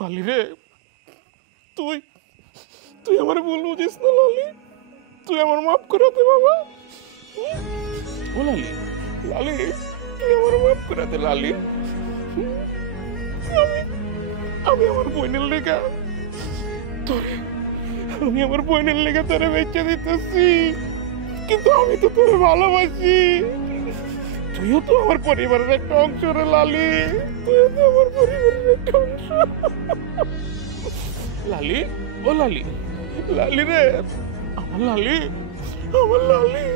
লালি রে, তুই তুই আমার ভুল বুঝিস না লালি, তুই আমার মাফ করে দে বাবা। ও লালি, লালি তুই আমার মাফ করে দে লালি। আমি আমি আমার বোনের লেগা তোরে, আমি আমার বোনের লেগা তোরে বেঁচে দিতেছি, কিন্তু আমি তো তোরে ভালোবাসি। তুইও তো আমার পরিবারের একটা অংশ রে লালি, তুইও তো আমার পরিবারের একটা অংশ। লালি, ও লালি, লালি রে, আমার লালি, আমার লালি।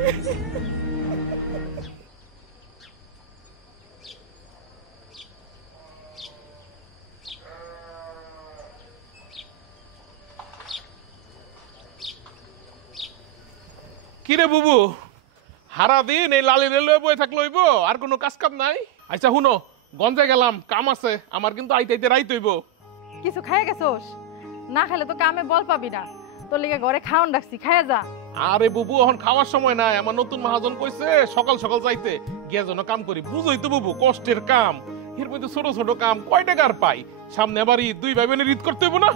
কিরে বুবু, হারা দিন এই লালি রেলওয়ে বয়ে থাকলে হইব, আর কোনো কাজ কাম নাই? আচ্ছা হুনো, গঞ্জে গেলাম, কাম আছে আমার, কিন্তু আইতে আইতে রাইত হইব। কিছু খাইয়া গেছোস? না খেলে তো কামে বল পাবি না, তোর লিগে ঘরে খাওন রাখছি, খাইয়া যা। আরে বুবু, এখন খাওয়ার সময় নাই, আমার নতুন মহাজন কইছে সকাল সকাল যাইতে, গিয়া যেন কাম করি। বুঝই তো বুবু, কষ্টের কাম, এর মধ্যে ছোট ছোট কাম, কয় টাকার পাই? সামনে আবার ঈদ, দুই ভাই বোনের ঈদ করতে হইব না?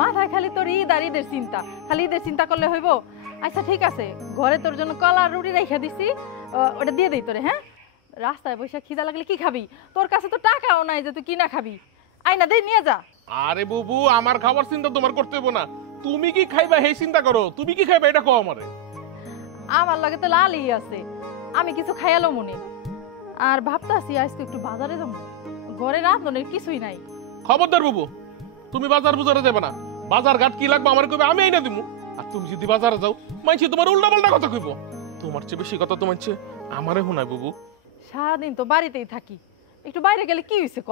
মাথায় খালি তোর ঈদ আর ঈদের চিন্তা, খালি ঈদের চিন্তা করলে হইব? আচ্ছা ঠিক আছে, ঘরে তোর জন্য কলা আর রুটি রেখে দিছি, ওটা দিয়ে দেই তোরে। হ্যাঁ, রাস্তায় বসে খিদা লাগলে কি খাবি? তোর কাছে তো টাকাও নাই যে তুই কিনা খাবি, আইনা দে নিয়ে যা। আরে বুবু, আমার খাবার চিন্তা তোমার করতে হইব না, তুমি কি খাইবা সেই চিন্তা করো। তুমি কি খাইবা এটা কও আমারে। আমার লাগে তো লালই আছে, আমি কিছু খাইয়ালো মনে। আর ভাবতাছি আজকে একটু বাজারে যাবো, ঘরে রাঁধনের কিছুই নাই। খবরদার বুবু, তুমি বাজার বুজারে যাবে না। বাজার ঘাট কি লাগবে আমার কইবে, আমি আইনা দিমু। আর তুমি যদি বাজারে যাও, মাইছি তোমার উল্টা পাল্টা কথা কইব। তোমার চেয়ে বেশি কথা তোমার চেয়ে আমারে শোনায় বুবু। সারাদিন তো বাড়িতেই থাকি, একটু বাইরে গেলে কি হয়েছে ক?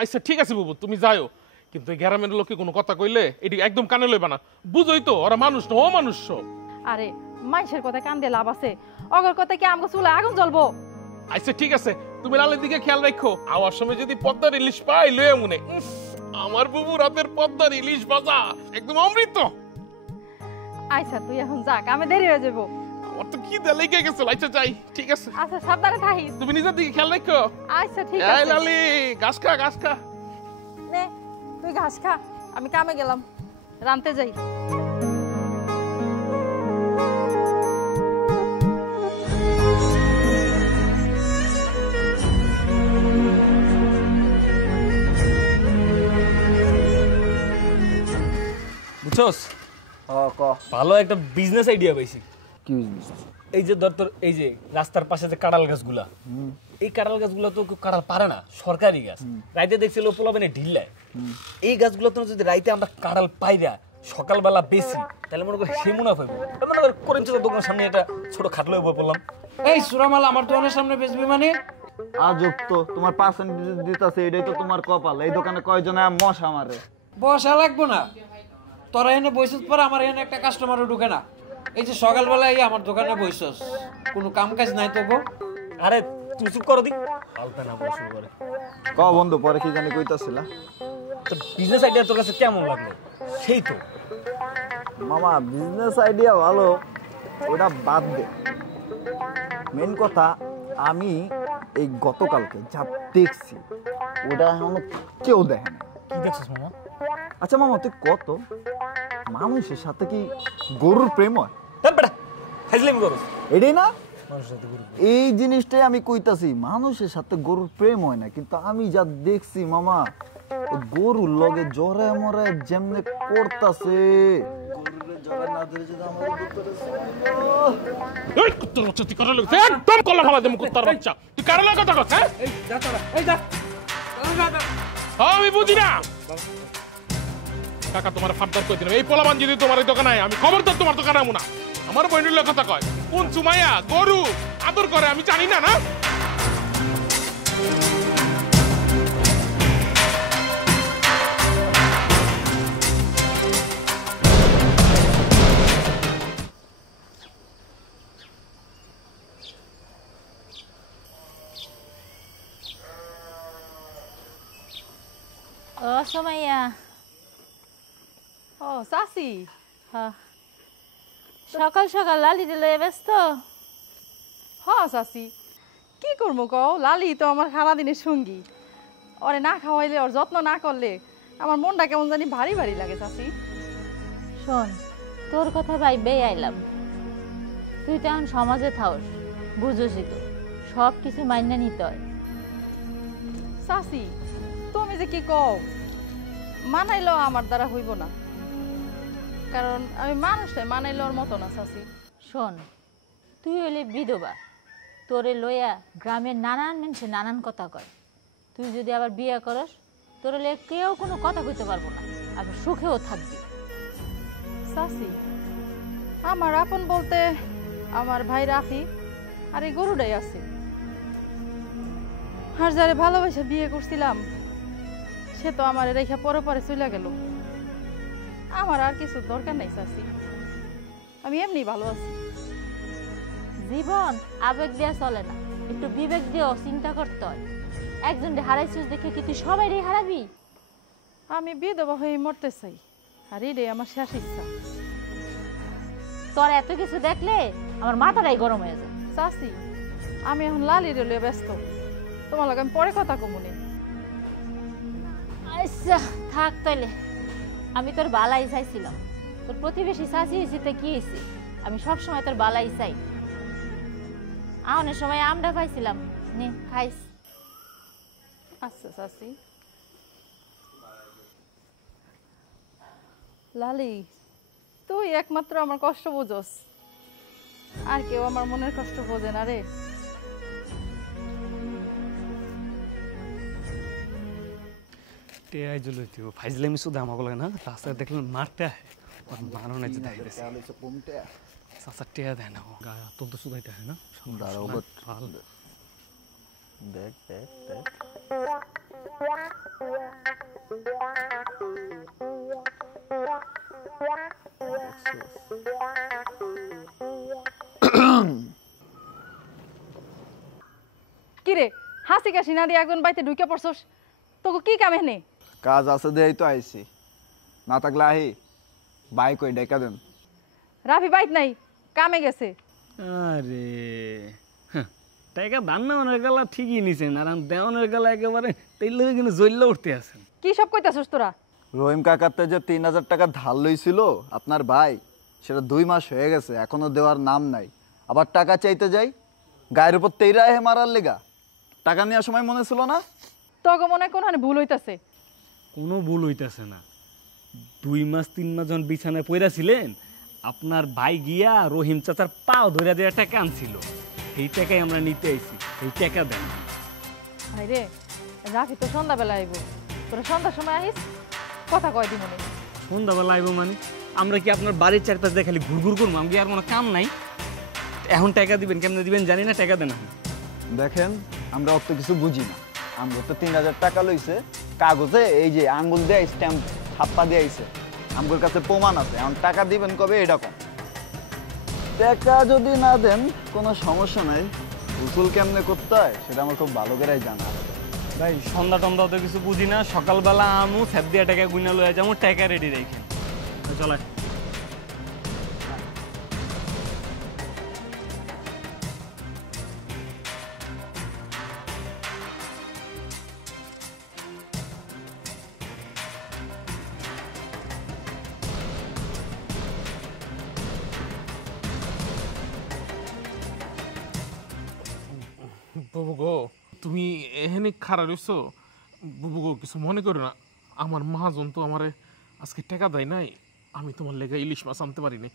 আচ্ছা ঠিক আছে বুবু, তুমি যাও, কিন্তু এই গ্রামের লোকে কোনো কথা কইলে এটি একদম কানে লইবা না। বুঝোই তো ওরা মানুষ না, ও মানুষ। আরে মানুষের কথা কান দিয়ে লাভ আছে? অগর কথা কি আমগো চুলে আগুন জ্বলবো? আচ্ছা ঠিক আছে, তুমি লালের দিকে খেয়াল রাখো। আওয়ার সময় যদি পদ্মার ইলিশ পাই লয়ে মনে, আমার বুবু রাতের পদ্মার ইলিশ ভাজা একদম অমৃত। আচ্ছা তুই এখন যা, কামে দেরি হয়ে যাবো। আমার তো কি দে লেগে গেছে। আচ্ছা যাই, ঠিক আছে। আচ্ছা সাবধানে থাকিস। তুমি নিজের দিকে খেয়াল রাখো। আচ্ছা ঠিক এই আছে। লালি, ঘাস খা, ঘাস খা। নে তুই ঘাস খা, আমি কামে গেলাম, রানতে যাই। বুঝছস, ভালো একটা বিজনেস আইডিয়া পাইছি। কি বিজনেস? এই যে ধর তোর এই যে রাস্তার পাশে যে কাঁড়াল গাছগুলা, এই কাঁড়াল গাছগুলো তো কেউ কাঁড়াল পারে না, সরকারি গাছ। রাইতে দেখছিল পোলাবেনে ঢিল্লায়, এই গাছগুলো তো যদি রাইতে আমরা কাঁড়াল পাইরা সকালবেলা বেশি, তাহলে মনে করি সে মুনাফা হইব। মনে কর করিমচন্দ্র দোকানের সামনে একটা ছোট খাটলো বললাম, এই সুরামাল আমার দোকানের সামনে বেচবি মানে? আজব তো, তোমার পার্সেন্টেজ দিতেছে, এটাই তো তোমার কপাল। এই দোকানে কয়জন মশা মারে? বসা লাগবো না, তোরা এনে বইছিস পরে আমার এখানে একটা কাস্টমারও ঢুকে না। এই যে সকালবেলা এই আমার দোকানে বইছস, কোনো কাম কাজ নাই তো গো? আরে তুই চুপ করো দি, আলতা না বলে শুরু করে। ক বন্ধু, পরে কি জানি কইতাছিলা? তো বিজনেস আইডিয়া তোর কাছে কেমন লাগলো? সেই তো মামা, বিজনেস আইডিয়া ভালো, ওটা বাদ দে। মেন কথা, আমি এই গতকালকে যা দেখছি ওটা এখনো কেউ দেখে না। কি দেখছিস মামা? আচ্ছা মামা, তুই কত মানুষের সাথে কি গরুর প্রেম হয়? এটাই না, এই জিনিসটাই আমি কইতাছি, মানুষের সাথে গরুর প্রেম হয় না। কিন্তু আমি যা দেখছি মামা, গরুর লগে জরে মরে যেমনে করতাছে, আমি বুঝি না কাকা, তোমার ফার্দার করে দিলাম। এই পোলাবান যদি তোমার এই দোকানে, আমি খবর তো তোমার দোকানে আমু না। আমার বইনুল্লাহ কথা কয়, কোন সুমাইয়া গরু আদর করে আমি জানি না। না ও সুমাইয়া। ও চাচি, হ্যাঁ, সকাল সকাল লালি দিল ব্যস্ত। হ চাচি, কি করবো কও? লালি তো আমার সারাদিনের সঙ্গী, ওরে না খাওয়াইলে, ওর যত্ন না করলে আমার মনটা কেমন জানি ভারী ভারী লাগে চাচি। শোন, তোর কথা ভাইবেই আইলাম। তুই তো এখন সমাজে থাকস, বুঝোসই তো সব কিছু মাইনা নিতে হয়। চাচি তুমি যে কি কও, মানাইলেও আমার দ্বারা হইব না, কারণ আমি মানুষটাই মানাইলেওর মতো না চাচি। শোন, তুই হইলে বিধবা, তোরে লইয়া গ্রামের নানান মানুষে নানান কথা কয়। তুই যদি আবার বিয়ে করস, তোর হলে কেউ কোনো কথা কইতে পারবো না, আবার সুখেও থাকবি। চাচি আমার আপন বলতে আমার ভাই রাফি আর এই গরুটাই আছে। আর যারে ভালোবাসা বিয়ে করছিলাম সে তো আমার রেখা পরে পরে চলে গেল। আমার আর কিছু দরকার নাই চাচি, আমি এমনি ভালো আছি। জীবন আবেগ দিয়া চলে না, একটু বিবেক দিয়েও চিন্তা করতে হয়। একজনকে হারাইছিস দেখে কি তুই সবাই হারাবি? আমি বিধবা হয়ে মরতে চাই, আর এটাই আমার শেষ ইচ্ছা। তোর এত কিছু দেখলে আমার মাথাটাই গরম হয়ে যায়। চাচি আমি এখন লালি রেলে ব্যস্ত, তোমার লাগে আমি পরে কথা কমুনি। আচ্ছা থাক তাইলে, আমি তোর বালাই চাইছিলাম। তোর প্রতিবেশী চাচি হয়েছি তো কি হয়েছে, আমি সবসময় তোর বালাই চাই। আউনের সময় আমরা পাইছিলাম, নে খাইস। আচ্ছা চাচি। লালি তুই একমাত্র আমার কষ্ট বোঝস, আর কেউ আমার মনের কষ্ট বোঝে না রে। টেয়াই জলইতে ফাইজলামি শুধু আমাকে লাগে না, রাস্তায় দেখলেন মারতে আহে ওর মারও নাই যে দেখাইতেছে। চাচা টেয়া দেয় না, গায়ে অত্যন্ত শুধাইতে হয় না। দেখ দেখ দেখ কিরে হাসি কাশি না দিয়ে একজন বাইতে ঢুকে পড়ছস, তোকে কি কামে নে? কাজ আছে দেই তো আইছি, না থাকলে আহি বাইক ওই ডেকা দেন। রাফি বাইত নাই, কামে গেছে। আরে টাকা দান না অনেক গেলা ঠিকই নিছেন, আর দেওয়ানের গেলা একেবারে তেল লগে কিন্তু জ্বললে উঠতে আছেন। কি সব কইতাছস তোরা? রহিম কাকাতে যে 3000 টাকা ধার লইছিল আপনার ভাই, সেটা 2 মাস হয়ে গেছে, এখনো দেওয়ার নাম নাই। আবার টাকা চাইতে যাই, গায়ের উপর তেইরা হে মারার লেগা। টাকা নেওয়ার সময় মনে ছিল না? তোকে মনে হয় কোনখানে ভুল হইতাছে। কোনো ভুল হইতাছে না। 2 মাস 3 মাস যখন বিছানায় পইরা ছিলেন, আপনার ভাই গিয়া রহিম চাচার পাও ধরে দিয়ে টাকা আনছিল, এই টাকাই আমরা নিতে আইছি, এই টাকা দেন। ভাই রে, রাফি তো সন্ধ্যাবেলা আইব, তোরা সন্ধ্যার সময় আহিস, কথা কয় দি মনে। সন্ধ্যাবেলা আইব মানে আমরা কি আপনার বাড়ির চারপাশ দিয়ে খালি ঘুরঘুর করবো? আমি আর কোনো কাম নাই। এখন টাকা দিবেন, কেমনে দিবেন জানি না, টাকা দেন। দেখেন আমরা অত কিছু বুঝি না, আমরা তো 3000 টাকা লইছে, কাগজে এই যে আঙ্গুল দিয়ে স্ট্যাম্প ছাপ্পা দিয়ে আইছে, আমার কাছে প্রমাণ আছে। এখন টাকা দিবেন কবে এটা কম। টাকা যদি না দেন কোনো সমস্যা নাই, উসুল কেমনে করতে হয় সেটা আমার খুব ভালো করেই জানা আছে। ভাই সন্ধ্যা টন্ধা তো কিছু বুঝি না, সকালবেলা আমু স্যাপ দিয়ে টাকা গুনা লয়ে যাবো, টাকা রেডি রেখেন। চলে বুবু গো, তুমি এখানে খারাপ রইছো? বুবু গো কিছু মনে করো না, আমার মহাজন তো আমারে আজকে টাকা দেয় নাই, আমি তোমার লেগে ইলিশ মাছ আনতে পারিনি।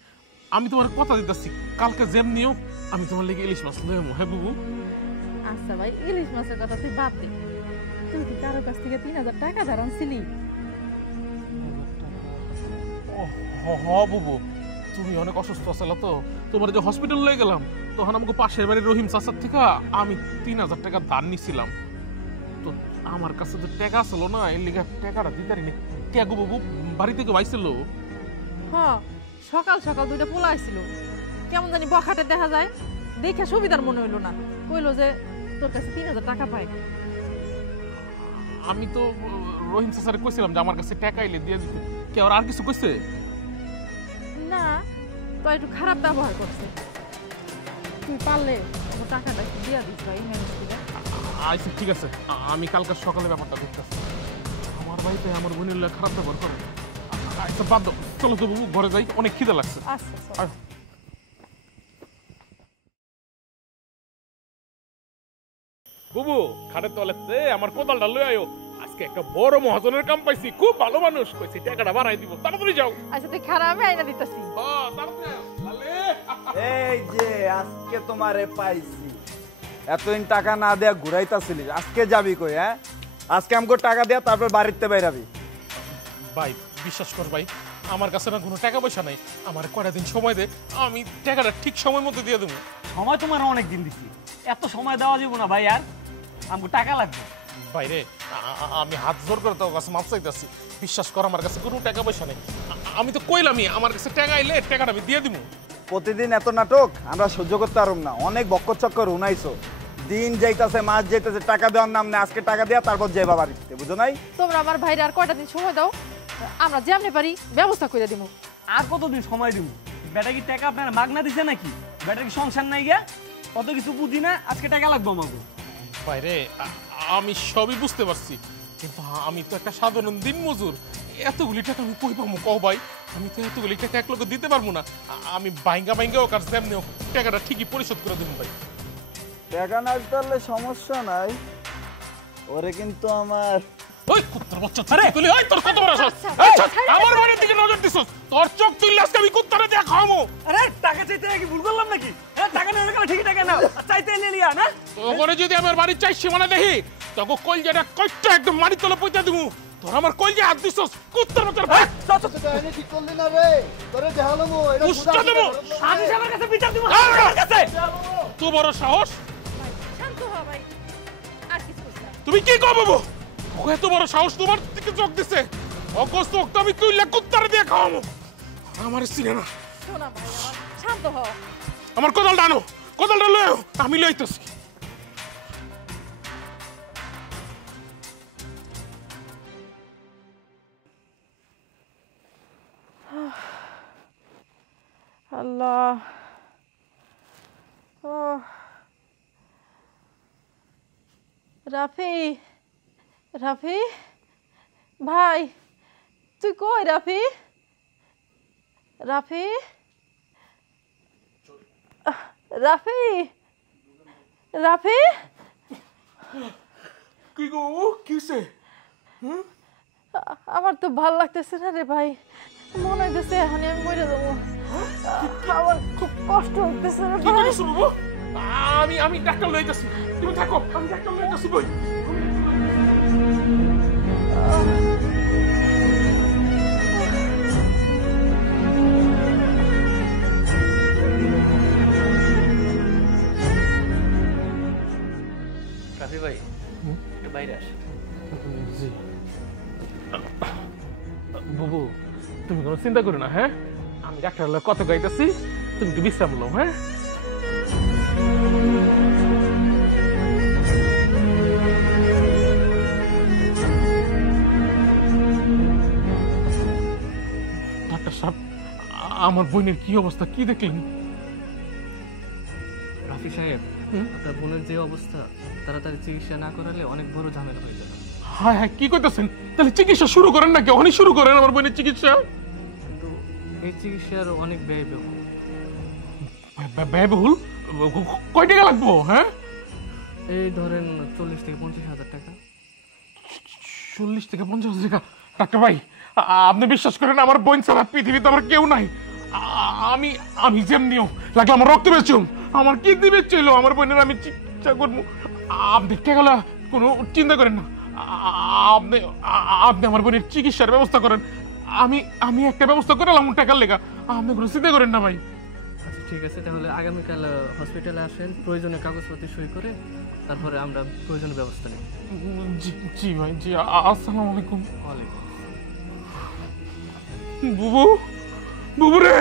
আমি তোমার কথা দিতেছি, কালকে যেমনি হোক আমি তোমার লেগে ইলিশ মাছ লয়ে হ্যাঁ বুবু? আচ্ছা ভাই, ইলিশ মাছের কথা তুই বাদ দে। তুই কি কারো কাছ থেকে 3000 টাকা ধার আনছিলি? হ বুবু, তুমি অনেক অসুস্থ আছিল তো, তোমার যে হসপিটাল লয়ে গেলাম, তখন আমাকে পাশের বাড়ির রহিম চাচার থেকে আমি 3000 টাকা ধার নিছিলাম। তো আমার কাছে তো টাকা ছিল না, এর লিগে টাকাটা দিতে পারিনি। টাকা বুবু বাড়ি থেকে পাইছিল। হ্যাঁ, সকাল সকাল দুইটা পোলা আইছিল, কেমন জানি বখাটে দেখা যায়, দেখে সুবিধার মনে হইলো না, কইলো যে তোর কাছে 3000 টাকা পায়। আমি তো রহিম চাচারে কইছিলাম যে আমার কাছে টাকা এলে দিয়ে দিতে, কে আর কিছু কইছে না, তো একটু খারাপ ব্যবহার করছে। তুই পারলে আমার টাকাটা একটু দিয়া দিস ভাই, ম্যানেজ করে। আচ্ছা ঠিক আছে, আমি কালকে সকালে ব্যাপারটা দেখতেছি। আমার ভাই তাই আমার বোনের লাগে খারাপ ব্যবহার করে। আচ্ছা বাদ দাও, চলো তো বাবু ঘরে যাই, অনেক খিদে লাগছে। আচ্ছা আয়। বুবু খাটের তলেতে আমার কোদালটা লই আয়ো, আজকে একটা বড় মহাজনের কাম পাইছি, খুব ভালো মানুষ, কইছি টাকাটা বাড়াই দিব, তাড়াতাড়ি যাও। আচ্ছা তুই খারাপ আমি আইনা দিতেছি। তাড়াতাড়ি আয়, লালে। এই যে আজকে তোমারে পাইছি, এতদিন টাকা না দেয়া ঘুরাইতাছিলি, আজকে যাবি কই? হ্যাঁ, আজকে আমাকে টাকা দেয়া তারপর বাড়িতে বাইরাবি। ভাই বিশ্বাস কর ভাই, আমার কাছে না কোনো টাকা পয়সা নাই, আমার কয়টা দিন সময় দে, আমি টাকাটা ঠিক সময় মতো দিয়ে দেবো। সময় তোমার অনেক দিন দিচ্ছি, এত সময় দেওয়া যাবো না ভাই, আর আমাকে টাকা লাগবে। ভাই রে, আমি হাত জোর করে তোর কাছে মাপ চাইতেছি, বিশ্বাস কর আমার কাছে কোনো টাকা পয়সা নেই। আমি তো কইলামই আমার কাছে টাকা আইলে টাকাটা আমি দিয়ে দিব। প্রতিদিন এত নাটক আমরা সহ্য করতে পারব না, অনেক বক্কর চক্কর উনাইছো, দিন যাইতাছে মাস যাইতাছে, টাকা দেওয়ার নাম নেই, আজকে টাকা দেয়া তারপর যাইবা বাড়িতে, বুঝো নাই? তোমরা আমার ভাইরে আর কয়টা দিন সময় দাও, আমরা যেমনি পারি ব্যবস্থা করে দিব। আর কতদিন সময় দিব? বেটা কি টাকা আপনার মাগনা দিছে নাকি? বেটা কি সংসার নাই গিয়া? কত কিছু বুঝি না, আজকে টাকা লাগবে আমাকে। ভাই রে, আমি সবই বুঝতে পারছি, কিন্তু আমি তো একটা সাধারণ দিন মজুর, এতগুলি টাকা আমি কই পাবো কও ভাই? আমি তো এতগুলি টাকা এক লোকে দিতে পারবো না, আমি বাইঙ্গা বাইঙ্গা হোক আর যেমনি হোক টাকাটা ঠিকই পরিশোধ করে দেবো ভাই। টাকা না দিতে সমস্যা নাই, ওরে কিন্তু আমার ওই কুত্তার বাচ্চা, আরে তুই ওই তোর কত বড় সাহস! এই ছাড়, আমার বাড়ির দিকে নজর দিছস, তোর চোখ তুললে আজকে আমি কুত্তারে দিয়া খাওয়ামো। আরে টাকা চাইতে নাকি ভুল করলাম নাকি? হ্যাঁ, টাকা নেই গেলে ঠিকই টাকা নাও, চাইতে লিয়া না। তোরে যদি আমার বাড়ির চাই সীমানা দেখি, তোকে কলজাটা কইটা একদম মাটির তলে পইতা দিমু। তোর আমার কলজা হাত দিছস, কুত্তার বাচ্চা! ভাই ঠিক করলি না রে, তোরে দেখালামু এটা উস্কা দেবো, আমি সবার কাছে বিচার দিব, আমার কাছে। তো বড় সাহস! শান্ত হ ভাই, আর কিছু না। তুমি কি কও বাবু? ও এত বড় সাহস তোমার দিকে চোখ দিছে, অগস্ত তো আমি তুইলা কুত্তারে দিয়া খাওয়ামো। আমার চিনে না। শোনা ভাই আমার, শান্ত হ। আমার কোদালটা আনো, কোদালটা লও, আমি লইতেছি। আল্লাহ, ও রাফি, রাফি ভাই, তুই কই রাফি? রাফি, রাফি, রাফি, কি গো, কিসে? আমার তো ভাল লাগতেছে না রে ভাই, মনে হইতেছে এখন আমি মরে যাবো। আমার খুব কষ্ট হইতেছে রে কি ভাই। কইছো বাবু? আমি ডাক্তার লইতেছি, তুমি থাকো, আমি ডাক্তার লইতেছি বই। রাফি ভাই, একটু বাইরে আস। জি বাবু, তুমি কোনো চিন্তা করো না, হ্যাঁ? আমি ডাক্তার কথা গাইতেছি, তুমি একটু বিশ্রাম লো, হ্যাঁ? ডাক্তার সাহেব, আমার বোনের কি অবস্থা, কি দেখলেন? রাফি সাহেব, আপনার বোনের যে অবস্থা, তাড়াতাড়ি চিকিৎসা না করালে অনেক বড় ঝামেলা হয়ে যাবে। হ্যাঁ হ্যাঁ, কি করতেছেন? তাহলে চিকিৎসা শুরু করেন নাকি? ওখানে শুরু করেন আমার বোনের চিকিৎসা। কিন্তু এই চিকিৎসার অনেক ব্যয়বহুল। ব্যয়বহুল? কয় টাকা লাগবো? হ্যাঁ, এই ধরেন 40 থেকে 50,000 টাকা। 40 থেকে 50,000 টাকা? ডাক্তার ভাই, আপনি বিশ্বাস করেন আমার বোন ছাড়া পৃথিবীতে আমার কেউ নাই। আমি যেমনিও লাগলে আমার রক্ত বেচুম, আমার কিডনি বেচছিল, আমার বোনের আমি চিকিৎসা করবো। আপনি টাকাগুলো কোনো চিন্তা করেন না, আপনি আপনি আমার বোনের চিকিৎসার ব্যবস্থা করেন। আমি একটা ব্যবস্থা করলাম টাকার লেগা, আপনি কোনো চিন্তা করেন না ভাই। আচ্ছা ঠিক আছে, তাহলে আগামীকাল হসপিটালে আসেন, প্রয়োজনীয় কাগজপত্র সই করে তারপরে আমরা প্রয়োজনীয় ব্যবস্থা নেব। জি জি ভাই, জি। আসসালামু আলাইকুম। ওয়ালাইকুম। বুবু, বুবু রে!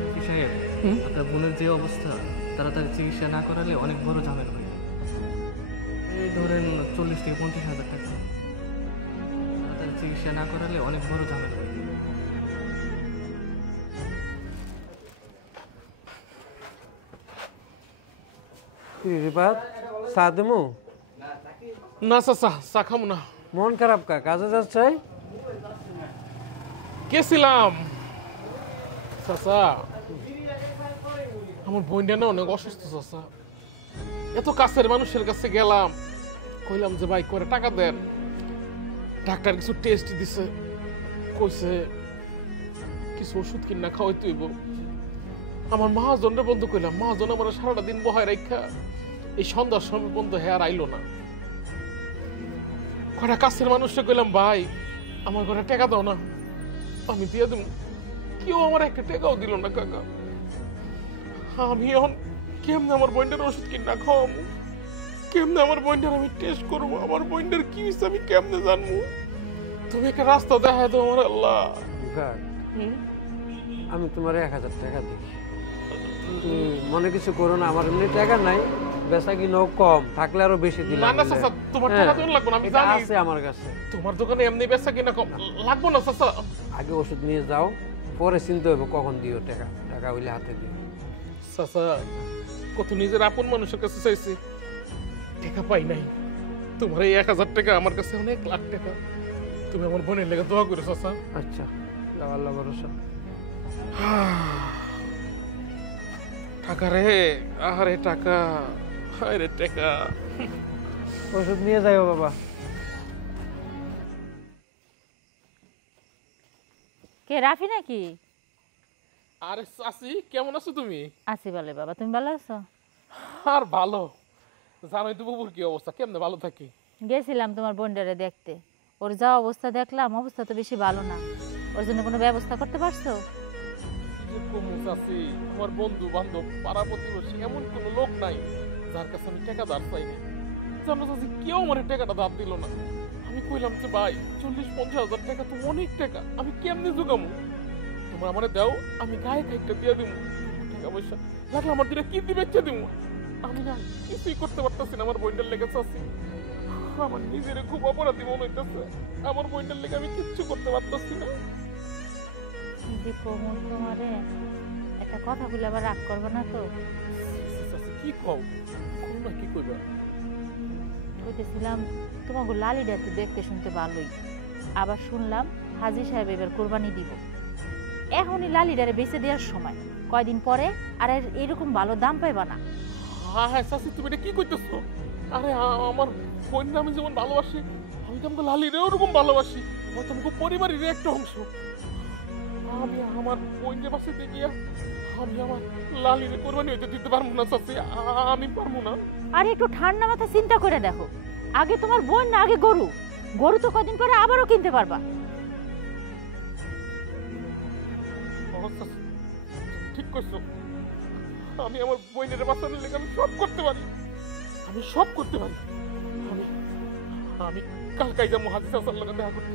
রাফি সাহেব, আপনার বোনের যে অবস্থা, তাড়াতাড়ি চিকিৎসা না করালে অনেক বড় ঝামেলা হয়ে যাবে। এই ধরেন 40 থেকে 50,000 টাকা। তাড়াতাড়ি চিকিৎসা না করালে অনেক বড় ঝামেলা হয়ে যাবে। রিবাত চা দেমু? না চাচা চা খাবো না। মন খারাপ কা কাজে যাচ্ছে? গেছিলাম চাচা, আমার বোনটা না অনেক অসুস্থ চাচা। এত কাছের মানুষের কাছে গেলাম, কইলাম যে ভাই করে টাকা দেন। ডাক্তার কিছু টেস্ট দিছে, কইছে কিছু ওষুধ কিনা খাওয়াইতে হইব। আমার মহাজনরে বন্ধু কইলাম, মহাজন আমার সারাটা দিন বহায় রাখা এই সন্ধ্যার সময় বন্ধু হেয়ার আইলো না। কটা কাছের মানুষকে কইলাম ভাই আমার ঘরে টাকা দাও না, আমি দিয়ে দেব। কেউ আমার একটা টাকাও দিল না কাকা। আমি এখন কেমনে আমার বোনটার ওষুধ কিনা খাওয়াবো, কেমনে আমার বোনটার আমি টেস্ট করবো, আমার বোনটার কি হয়েছে আমি কেমনে জানবো? তুমি একটা রাস্তা দেখায় দাও আমার আল্লাহ। আমি তোমার 1000 টাকা দিই, তুমি মনে কিছু করো না। আমার এমনি টাকা নাই, বেচা কিনাও কম, থাকলে আরো বেশি দিলাম। না না চাচা, তোমার টাকা দেওয়া লাগবে না, আমি জানি আছে আমার কাছে। তোমার দোকানে এমনি বেচা কিনা কম লাগবে না চাচা। আগে ওষুধ নিয়ে যাও, পরে চিন্তা হইব কখন দিও টাকা। টাকা হইলে হাতে দিও। চাচা কত নিজের আপন মানুষের কাছে চাইছি, টাকা পাই নাই। তোমার এই 1000 টাকা আমার কাছে অনেক লাখ টাকা। তুমি আমার বোনের লেগে দোয়া করো চাচা। আচ্ছা, আল্লাহ ভরসা। টাকা রে, আরে টাকা, আরে টাকা। ওষুধ নিয়ে যাইও বাবা। কে রাফি নাকি? আরে চাচি কেমন আছো তুমি? আছি ভালো বাবা, তুমি ভালো আছো? আর ভালো, জানোই তো বাবুর কি অবস্থা, কেমনে ভালো থাকি। গেছিলাম তোমার বোনটারে দেখতে, ওর যা অবস্থা দেখলাম, অবস্থা তো বেশি ভালো না। ওর জন্য কোনো ব্যবস্থা করতে পারছো? চাচি আমার বন্ধু বান্ধব পাড়া প্রতিবেশী এমন কোনো লোক নাই যার কাছে আমি টাকা ধার চাইনি। জানো চাচি, কেউ আমার টাকাটা ধার দিল না। আমি কইলাম যে ভাই 40-50 হাজার টাকা তো অনেক টাকা, আমি কেমনে জোগামু? তোমরা আমারে দাও, আমি গায়ে খাইটা দিয়ে দিব। টাকা পয়সা লাগলে আমার দিনে কি দিবে দিব। আমি না কিছুই করতে পারতেছি না আমার বোনটার লেগে চাচি। আমার নিজের খুব অপরাধী মনে হইতেছে, আমার বোনটার লেগে আমি কিচ্ছু করতে পারতেছি না। তোমারে একটা কথা বলে আবার রাগ করবে না তো? কি কও? না কি কইবা? কইতেছিলাম তোমাকে লালিডা তো দেখতে শুনতে ভালোই, আবার শুনলাম হাজী সাহেব এবার কোরবানি দিব। এখনই লালিডারে বেঁচে দেওয়ার সময়, কয়দিন পরে আর এরকম ভালো দাম পাইবা না। হ্যাঁ হ্যাঁ চাচি, তুমি এটা কি কইতেছো? আরে আমার বোনটা আমি যেমন ভালোবাসি, আমি তোমাকে লালিরে ওরকম ভালোবাসি। ও তোমাকে পরিবারের একটা অংশ। আমি আমার বোনকে বাঁচাতে গিয়া আমি আমার লালিরে কোরবানি হইতে দিতে পারবো না চাচি, আমি পারবো না। আর একটু ঠান্ডা মাথায় চিন্তা করে দেখো, আগে তোমার বোন না আগে গরু? গরু তো কদিন পরে আবারও কিনতে পারবা। ঠিক করছো, আমি আমার বোনের বাঁচানোর লেগে আমি সব করতে পারি, আমি সব করতে পারি। আমি আমি কালকাই যাবো হাজি চাচার লগে দেখা করতে।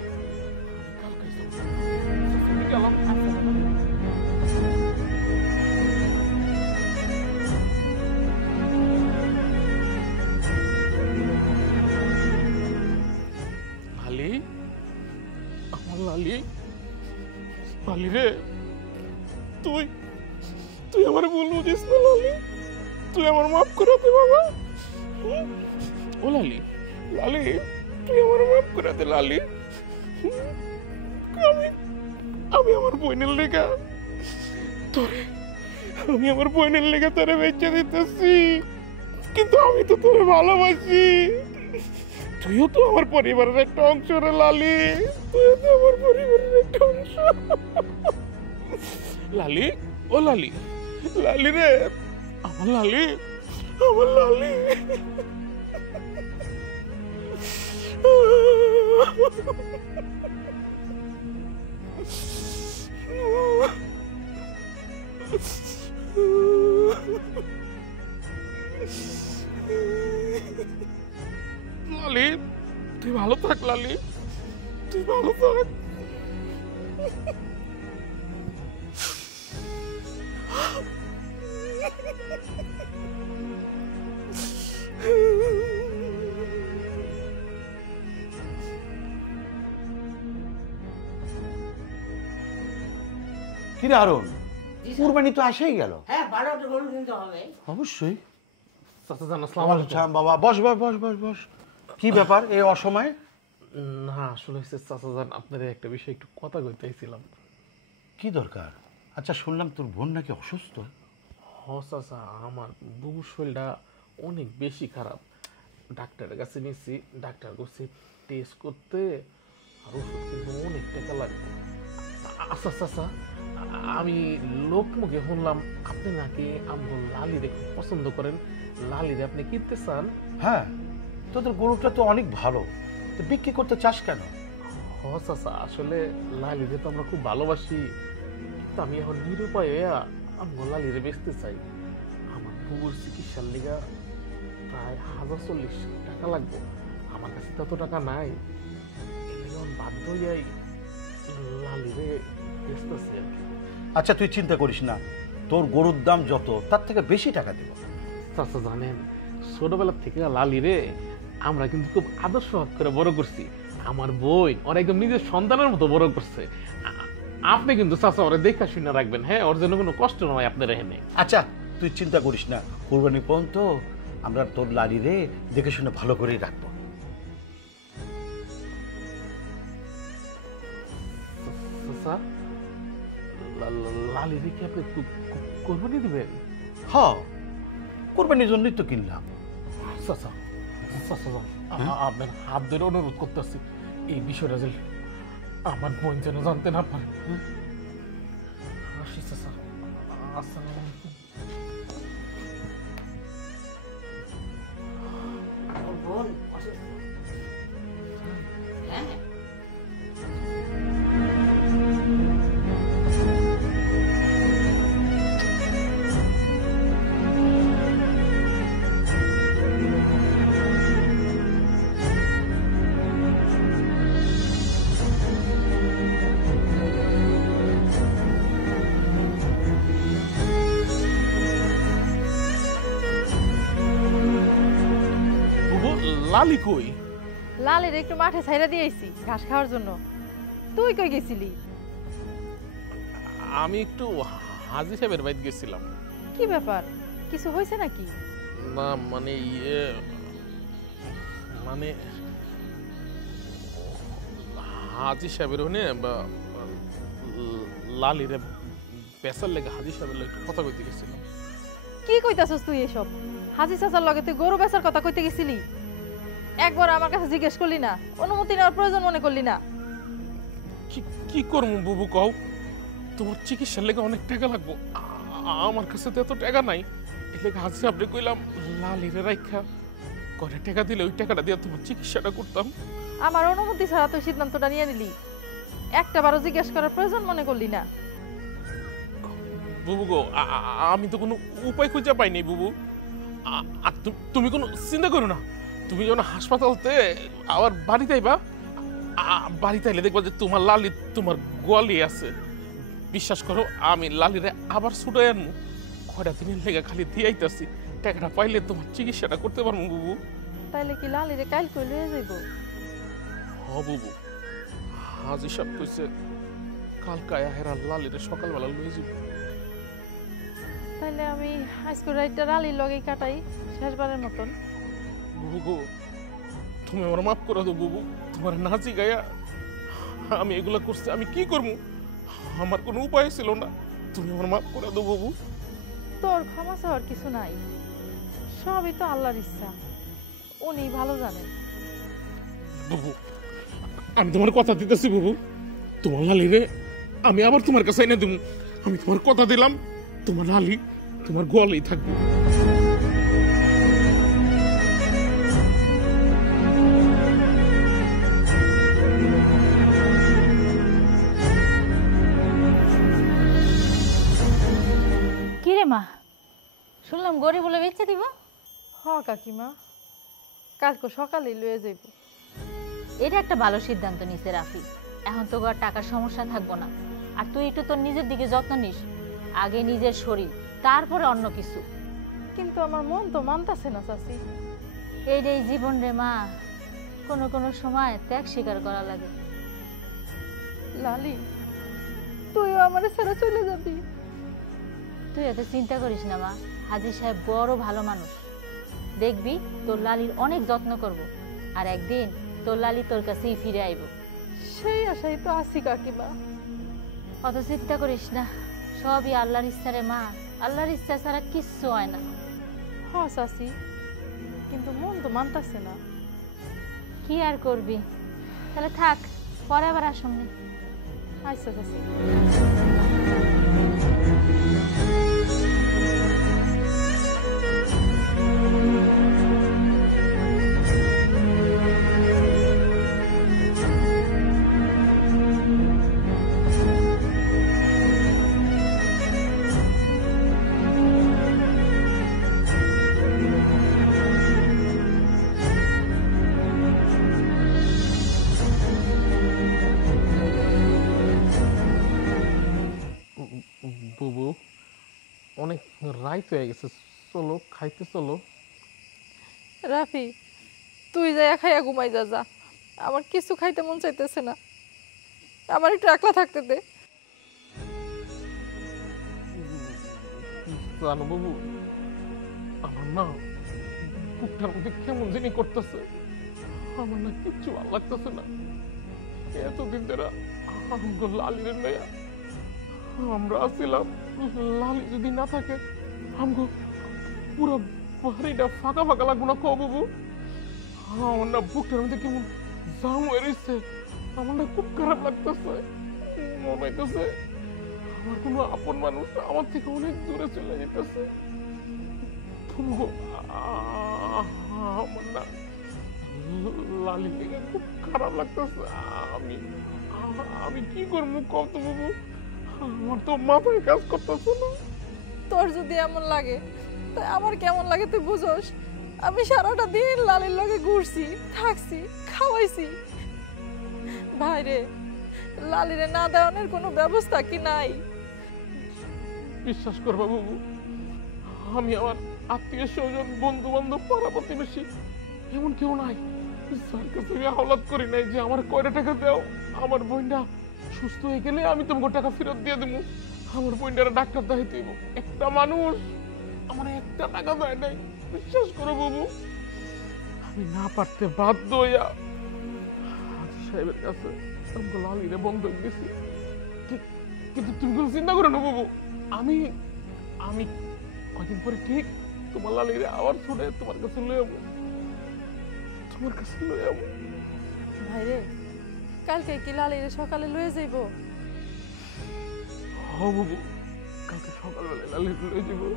কালকাই যাবো, গেলাম। লালি, আমার লালি, লালি রে, তুই তুই আমার ভুল বুঝিস না লালি, তুই আমার মাফ করে দে বাবা। ও লালি, লালি তুই আমার মাফ করে দে লালি। আমি আমি আমার বোনের লেগা তোরে, আমি আমার বোনের লেগা তোরে বেঁচে দিতেছি, কিন্তু আমি তো তোরে ভালোবাসি। তুইও তো আমার পরিবারের একটা অংশ রে লালি, তুইও তো আমার পরিবারের একটা অংশ। লালি, ও লালি, লালি রে, আমার লালি, আমার লালি। লালি তুই ভালো থাক, লালি তুই ভালো থাক। কি রে আরুন, কুরবানি তো আসেই গেল। হ্যাঁ, 12টা গরু কিনতে হবে। অবশ্যই। চাচা জান, আসসালামু আলাইকুম। বাবা বস বস বস বস বস। কি ব্যাপার এই অসময়ে? না আসলে হচ্ছে চাচাজান, আপনার একটা বিষয় একটু কথা কইতে চাইছিলাম। কি দরকার? আচ্ছা শুনলাম তোর বোন নাকি অসুস্থ। চাচা, আমার বুবুর শরীরটা অনেক বেশি খারাপ। ডাক্তারের কাছে নিয়েছি, ডাক্তার বলছে টেস্ট করতে আর ওষুধ কিন্তু অনেক টাকা লাগবে। আচ্ছা চাচা, আমি লোক মুখে শুনলাম আপনি নাকি আমগো লালিরে খুব পছন্দ করেন, লালিরে আপনি কিনতে চান? হ্যাঁ, তোদের গরুটা তো অনেক ভালো, তো বিক্রি করতে চাস কেন? চাচা, আসলে লালিরে তো আমরা খুব ভালোবাসি, কিন্তু আমি এখন নিরুপায় হইয়া আমগো লালিরে বেচতে চাই। আমার বুবুর চিকিৎসার লিগা প্রায় 1040 টাকা লাগবে, আমার কাছে তত টাকা নাই। এখন বাধ্য হইয়াই লালিরে বেচতেছি আর কি। আচ্ছা তুই চিন্তা করিস না, তোর গরুর দাম যত তার থেকে বেশি টাকা দেব। চাচা জানেন, ছোটবেলা থেকে লালিরে আমরা কিন্তু খুব আদর্শ করে বড় করছি। আমার বই ওর একদম নিজের সন্তানের মতো বড় করছে। আপনি কিন্তু চাচা ওরা দেখা শুনে রাখবেন, হ্যাঁ, ওর জন্য কোনো কষ্ট নয় আপনার এখানে। আচ্ছা তুই চিন্তা করিস না, কোরবানি পর্যন্ত আমরা তোর লালিরে দেখে শুনে ভালো করেই রাখবো। চাচা, লালিরে কি আপনি কোরবানি দিবেন? হ্যাঁ, কোরবানির জন্যই তো কিনলাম। চাচা, আপনার হাত ধরে অনুরোধ করতেছি, এই বিষয়টা যে আমার বোন যেন জানতে না পারে। আসি চাচা, আসসালামু আলাইকুম। লালি কই? লালির একটু মাঠে ছাইরা দিয়েছি ঘাস খাওয়ার জন্য। তুই কই গেছিলি? আমি একটু হাজি সাহেবের বাড়িতে গেছিলাম। কি ব্যাপার, কিছু হয়েছে নাকি? না মানে মানে হাজি সাহেবের লালিরে পেশার লেগে হাজি সাহেবের লেগে কথা কইতে গেছিলাম। কি কইতাছস তুই এসব? হাজি চাচার লগে তুই গরু বেচার কথা কইতে গেছিলি? একবার আমার কাছে জিজ্ঞেস করলি না? অনুমতি নেওয়ার প্রয়োজন মনে করলি না? কি করবো বুবু কও? তোমার চিকিৎসার লেগে অনেক টাকা লাগবো, আমার কাছে তো এত টাকা নাই। এর লেগে হাজি সাহেবরে কইলাম লালিরে রাইখা কয়টা টাকা দিলে ওই টাকাটা দিয়ে তোমার চিকিৎসাটা করতাম। আমার অনুমতি ছাড়া তুই সিদ্ধান্তটা নিয়ে নিলি, একটা বারও জিজ্ঞেস করার প্রয়োজন মনে করলি না? বুবু গো, আমি তো কোনো উপায় খুঁজে পাইনি বুবু। আর তুমি কোনো চিন্তা করো না, তুমি যখন হাসপাতালতে আবার বাড়িতে আইবা, বাড়িতে আইলে দেখবা যে তোমার লালি তোমার গোয়ালি আছে। বিশ্বাস করো, আমি লালিরে আবার ছুটাই আনবো। কয়টা দিনের লেগে খালি দিয়ে আইতাছি, টাকাটা পাইলে তোমার চিকিৎসাটা করতে পারবো বুবু। তাইলে কি লালিরে কাল কই লয়ে যাইব? হ বুবু, হাজি সাহেব কইছে কালকায় হেরা লালিরে সকালবেলা লয়ে যাব। তাইলে আমি আজকে রাইটটা লালির লগেই কাটাই শেষবারের মতন। বুবু গো, তুমি আমার মাফ করে দাও বুবু। তোমার নাচি গায়া আমি এগুলা করছি, আমি কি করবো? আমার কোনো উপায় ছিল না, তুমি আমার মাফ করে দাও বুবু। তোর ক্ষমা চাওয়ার কিছু নাই, সবই তো আল্লাহর ইচ্ছা, উনি ভালো জানেন। বুবু, আমি তোমার কথা দিতেছি বুবু, তোমার লালিরে আমি আবার তোমার কাছে এনে দেবো। আমি তোমার কথা দিলাম, তোমার লালি তোমার গোয়ালেই থাকবে। কিরে মা, শুনলাম গরিব বলে বেচে দিব? হ কাকিমা, কালকে সকালে লয়ে যাইব। এটা একটা ভালো সিদ্ধান্ত নিছে রাফি। এখন তো আর টাকার সমস্যা থাকবো না। আর তুই একটু তোর নিজের দিকে যত্ন নিস, আগে নিজের শরীর, তারপরে অন্য কিছু। কিন্তু আমার মন তো মানতাছে না চাচি। এইটাই জীবন রে মা, কোনো কোনো সময় ত্যাগ স্বীকার করা লাগে। লালি, তুইও আমার ছেড়ে চলে যাবি? তুই এত চিন্তা করিস না মা, হাজি সাহেব বড় ভালো মানুষ। দেখবি তোর লালির অনেক যত্ন করব। আর একদিন তোর লালি তোর কাছেই ফিরে আইব। সেই আশাই তো আছি কাকিমা। অত চিন্তা করিস না, সবই আল্লাহর ইচ্ছা রে মা, আল্লাহর ইচ্ছা ছাড়া কিচ্ছু হয় না। হ্যাঁ চাচি, কিন্তু মন তো মানতাছে না। কি আর করবি, তাহলে থাক, পরে আবার আসুন। আচ্ছা চাচি। বুবু, অনেক রাইত হয়ে গেছে, চলো খাইতে চলো। রাফি, তুই যাইয়া খাইয়া ঘুমাই যা। যা, আমার কিছু খাইতে মন চাইতেছে না, আমার একটু একলা থাকতে দে। জানো বাবু, আমার না বুকটার মধ্যে কেমন জানি করতেছে, আমার না কিচ্ছু ভালো লাগতেছে না। এতদিন ধরে আমগো লালির মেয়া আমরা আসছিলাম, লালি যদি না থাকে আমগো পুরো বাড়িটা ফাঁকা ফাঁকা লাগবো না? কও বাবু, আমার না বুকটার মধ্যে কেমন জাম হয়ে রয়েছে, আমার না খুব খারাপ লাগতেছে। মনে হইতেছে আমার কোনো আপন মানুষ আমার থেকে অনেক দূরে চলে যেতেছে। আমার না লালি থেকে খুব খারাপ লাগতেছে। আমি কি করবো কত বাবু, আমার তো মাথায় কাজ করতেছে না। তোর যদি এমন লাগে তাই আমার কেমন লাগে তুই বুঝোস? আমি সারাটা দিন লালির লগে ঘুরছি, থাকছি, খাওয়াইছি। ভাইরে, লালিরে না দেওয়ানোর কোনো ব্যবস্থা কি নাই? বিশ্বাস করবা বাবু, আমি আমার আত্মীয় স্বজন, বন্ধু বান্ধব, পাড়া প্রতিবেশী এমন কেউ নাই যার কাছে আমি হাওলাত করি নাই যে আমার কয়টা টাকা দাও, আমার বোনটা সুস্থ হয়ে গেলে আমি তোমাকে টাকা ফেরত দিয়ে দেবো, আমার বোনটারা ডাক্তার দেখাইতে হইব। একটা মানুষ আমার একটা টাকা দেয় নাই। বিশ্বাস করো বাবু, আমি না পারতে বাধ্য হইয়া হাজি সাহেবের কাছে আমাকে লালিরে বন্ধক দিছি। কিন্তু তুমি কোনো চিন্তা করো না বাবু, আমি আমি কদিন পরে ঠিক তোমার লালিরে আবার ছুটে তোমার কাছে লয়ে যাবো, তোমার কাছে লয়ে যাবো। ভাইরে, কালকে কি লালিরে সকালে লয়ে যাইব? হ্যাঁ বাবু, কালকে সকালবেলায় লালিরে লয়ে যাবো।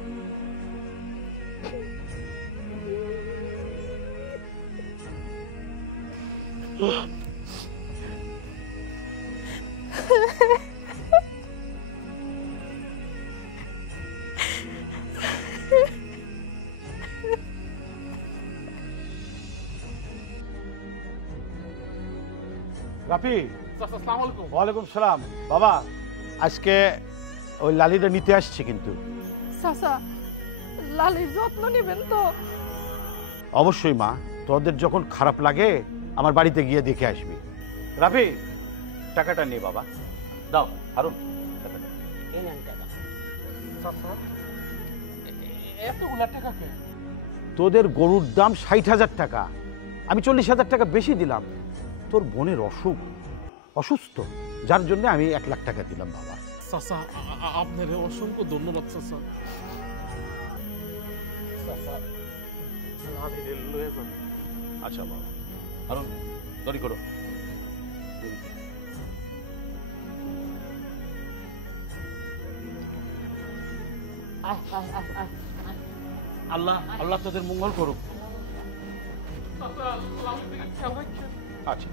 রাফি, আসসালামু আলাইকুম। ওয়ালাইকুম সালাম। বাবা, আজকে ওই লালিটা নিতে আসছে কিন্তু। চাচা, লালির যত্ন নেবেন তো? অবশ্যই মা, তোদের যখন খারাপ লাগে আমার বাড়িতে গিয়ে দেখে আসবি। রাফি, টাকাটা নে বাবা, দাও হারুন টাকাটা। এতগুলা টাকা কে? তোদের গরুর দাম 60,000 টাকা, আমি 40,000 টাকা বেশি দিলাম। তোর বোনের অসুস্থ, যার জন্য আমি 1 লাখ টাকা দিলাম বাবা। চাচা, আপনার অসংখ্য ধন্যবাদ চাচা। আচ্ছা বাবা, হারুন দড়ি করো। আল্লাহ আল্লাহ তোদের মঙ্গল করুক। আচ্ছা।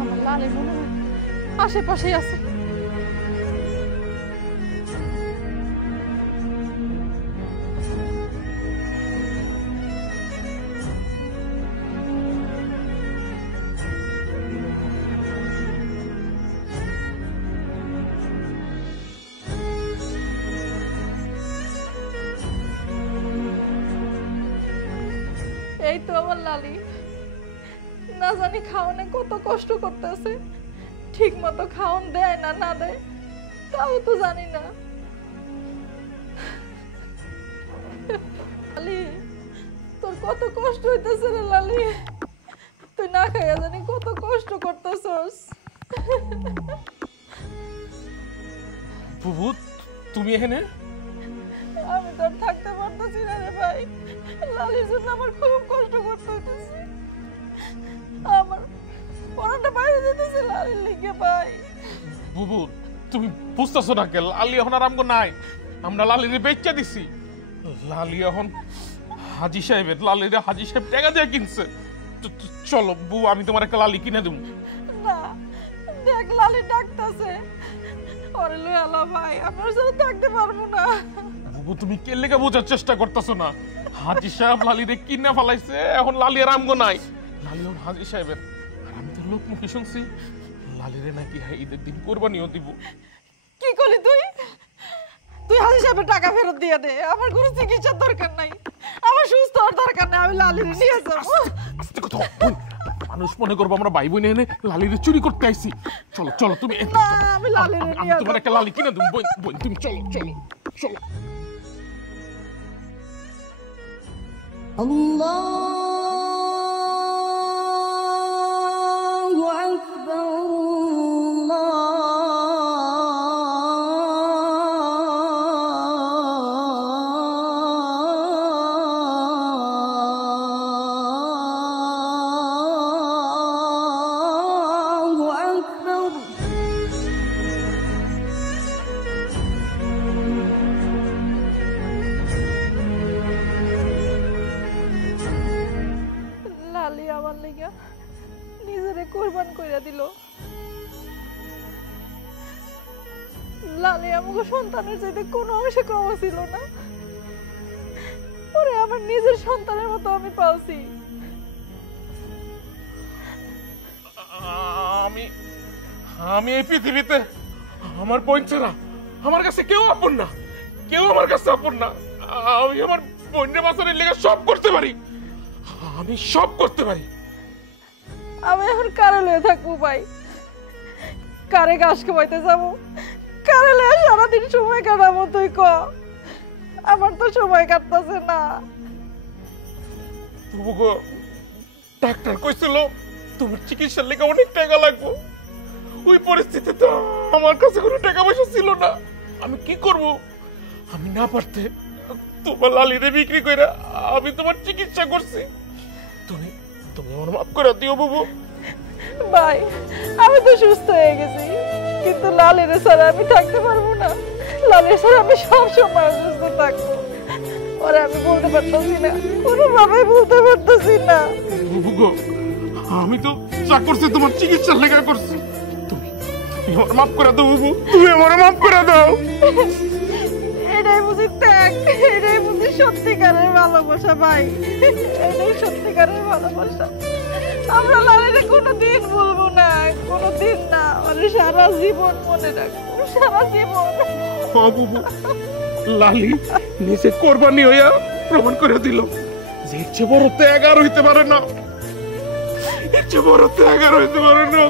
আমার লালের মনে হয় আশেপাশেই আছে। এই তো আমার লালি, না জানি খাওয়ানে কত কষ্ট করতেছে, ঠিক মতো খাওয়ান দেয় না না দেয় তাও তো জানি না। লালি, তোর কত কষ্ট হইতেছে রে লালি, তুই না খাইয়া জানি কত কষ্ট করতেছস। বুবু তুমি এখানে? আমি তো আর থাকতে পারতেছি না রে ভাই, লালির জন্য আমার খুব কষ্ট করতে হইতেছে, আমার পড়াটা বাইরে যেতেছে লালির লিগে ভাই। বুবু তুমি বুঝতেছো না কে, লালি এখন আর আমগো নাই, আমরা লালিরে বেচা দিছি। লালি এখন হাজি সাহেবের, লালিরে হাজি সাহেব টাকা দিয়ে কিনছে। চলো বউ, আমি তোমার একটা লালি কিনে দেবো। না দেখ লালি ডাকতেছে, ওরে লই আলা ভাই, আমার সাথে থাকতে পারবো না। বুবু তুমি কে লেগে বোঝার চেষ্টা করতেছো না? হাজি সাহেব লালিরে কিনে ফেলাইছে, এখন লালি আর আমগো নাই, লালি এখন হাজি সাহেবের। আর আমি তো লোক মুখে শুনছি লালিরে নাকি ঈদের দিন কোরবানিও দিব। কি করলি তুই? তুই হাজি সাহেবের টাকা ফেরত দিয়ে দে, আমার কোনো চিকিৎসার দরকার নাই, আমার সুস্থ হওয়ার দরকার নাই, আমি লালিরে নিয়ে যাবো। আস্তে কথা বল, মানুষ মনে করবো আমরা ভাই বোন এনে লালিরে চুরি করতে আইছি। চলো চলো তুমি, আমি লালিরে আমি নিয়ে তোমার একটা লালি কিনে দেবো। বোন তুমি চলো চলো চলো। আল্লাহু আকবার, লালি আমার লিগা নিজেরে কোরবান কইরা দিল। লালি আমাকে সন্তানের চাইতে কোনো অংশে কম ছিল না, ওরে আমার নিজের সন্তানের মতো আমি পালছি। আমি আমি এই পৃথিবীতে আমার বোন ছাড়া আমার কাছে কেউ আপন না, কেউ আমার কাছে আপন না। আমি আমার বোনের বাঁচানোর লেগে সব করতে পারি, আমি সব করতে পারি। আমি এখন কারে লয়ে থাকবো ভাই, কারে ঘাস খাওয়াইতে যাবো, কারে লয়ে সারাদিন সময় কাটাবো তুই ক? আমার তো সময় কাটতেছে না। ডাক্তার কইছিল তোমার চিকিৎসার লেগে অনেক টাকা লাগবে, ওই পরিস্থিতিতে আমার কাছে কোনো টাকা পয়সা ছিল না। আমি কি করব? আমি না পারতে তোমার লালিরে বিক্রি কইরা আমি তোমার চিকিৎসা করছি। তুমি তুমি আমার মাফ করে দিও বাবু। ভাই আমি তো সুস্থ হয়ে গেছি, কিন্তু লালের ছাড়া আমি থাকতে পারবো না, লালের ছাড়া আমি সব সময় সুস্থ থাকবো। ওরা আমি বলতে পারতেছি না, কোনোভাবে বলতে পারতেছি না। বুবু আমি তো যা করছি তোমার চিকিৎসার লেগে করছি, তুমি আমার মাফ করে দাও বুবু, তুমি আমার মাফ করে দাও। এটাই বুঝি ত্যাগ, এটাই বুঝি সত্যিকারের ভালোবাসা ভাই, এটাই সত্যিকারের ভালোবাসা। আমরা লালিরে কোনোদিন বলবো না, কোনোদিন না, মানে সারা জীবন মনে রাখবো, সারা জীবন। বুবু লালি নিজে কোরবানি হইয়া প্রমাণ করে দিল যে এর চেয়ে বড় ত্যাগ আর হইতে পারে না, এর চেয়ে বড় ত্যাগ আর হইতে পারে না।